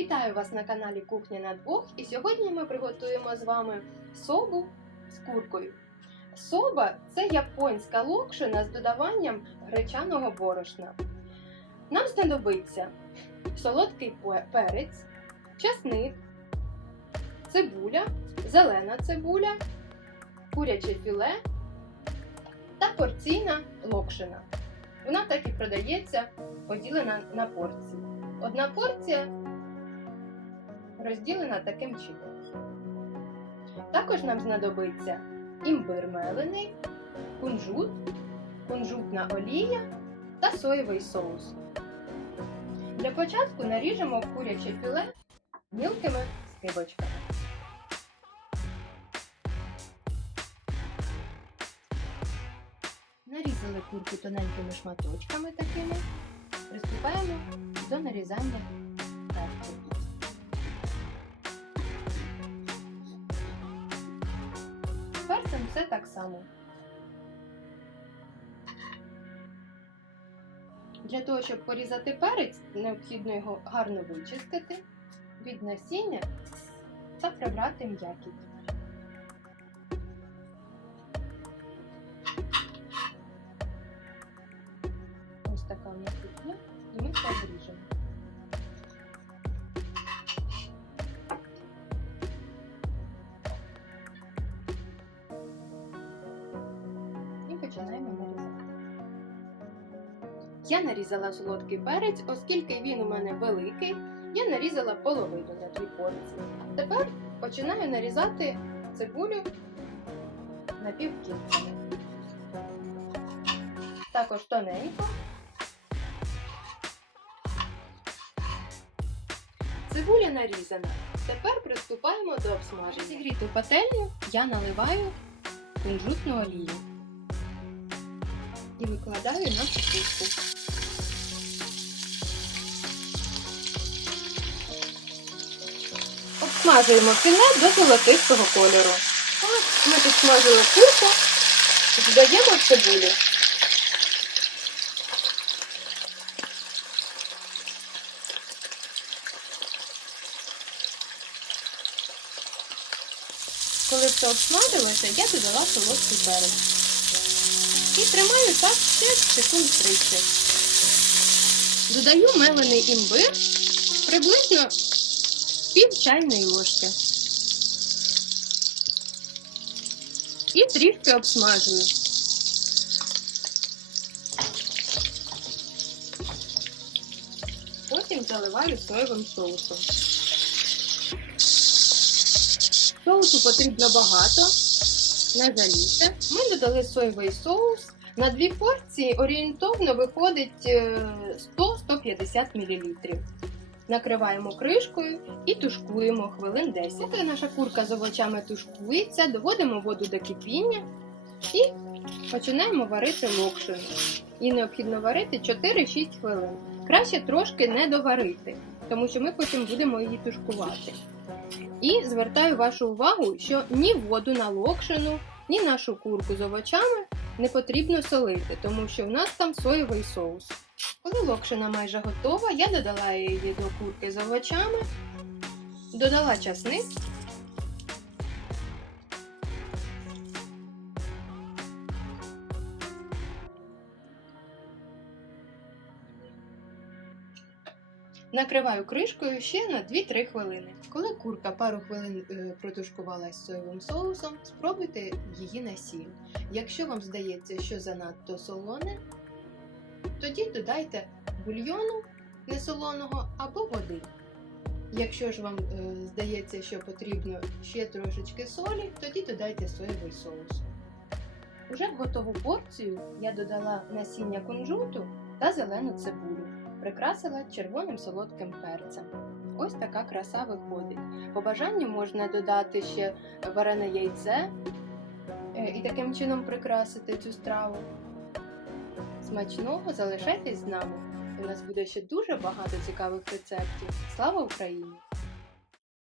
Вітаю вас на каналі Кухня на двох. І сьогодні ми приготуємо з вами собу з куркою. Соба це японська локшина з додаванням гречаного борошна. Нам знадобиться солодкий перець, часник, цибуля, зелена цибуля, куряче філе та порційна локшина. Вона так і продається поділена на порції. Одна порція розділена таким чином. Також нам знадобиться імбир мелений, кунжут, кунжутна олія та соєвий соус. Для початку наріжемо куряче філе мілкими скибочками. Нарізали курку тоненькими шматочками такими. Приступаємо до нарізання перцю. З все так само. Для того, щоб порізати перець, необхідно його гарно вичистити від насіння та прибрати м'якіть. Ось така м'якіть є, і ми це зріжемо. Я нарізала солодкий перець, оскільки він у мене великий, я нарізала половину на дві порції. Тепер починаю нарізати цибулю напівкільцями. Також тоненько. Цибуля нарізана. Тепер приступаємо до обсмаження. Зігріту пательню я наливаю кунжутну олію і викладаю на кукурку. Обсмажуємо філе до золотистого кольору. Ось ми підсмажили курку, додаємо цибулю. Коли все обсмажилося, я додала солодкий перець. І тримаю так ще секунд 30. Додаю мелений імбир приблизно пів чайної ложки. І трішки обсмажую. Потім заливаю соєвим соусом. Соусу потрібно багато, не жалійте. Ми додали соєвий соус. На дві порції орієнтовно виходить е, 100-150 мл. Накриваємо кришкою і тушкуємо хвилин 10. Поки наша курка з овочами тушкується, доводимо воду до кипіння і починаємо варити локшину. Її необхідно варити 4-6 хвилин. Краще трошки не доварити, тому що ми потім будемо її тушкувати. І звертаю вашу увагу, що ні воду на локшину, ні нашу курку з овочами не потрібно солити, тому що в нас там соєвий соус. Коли локшина майже готова, я додала її до курки з овочами, додала часник. Накриваю кришкою ще на 2-3 хвилини. Коли курка пару хвилин е, протушкувалась соєвим соусом, спробуйте її на сіль. Якщо вам здається, що занадто солоне, тоді додайте бульйону несолоного або води. Якщо ж вам е, здається, що потрібно ще трошечки солі, тоді додайте соєвий соус. Уже в готову порцію я додала насіння кунжуту та зелену цибулю прикрасила червоним солодким перцем. Ось така краса виходить. По бажанню можна додати ще варене яйце е, і таким чином прикрасити цю страву. Смачного залишайтесь з нами. У нас буде ще дуже багато цікавих рецептів. Слава Україні!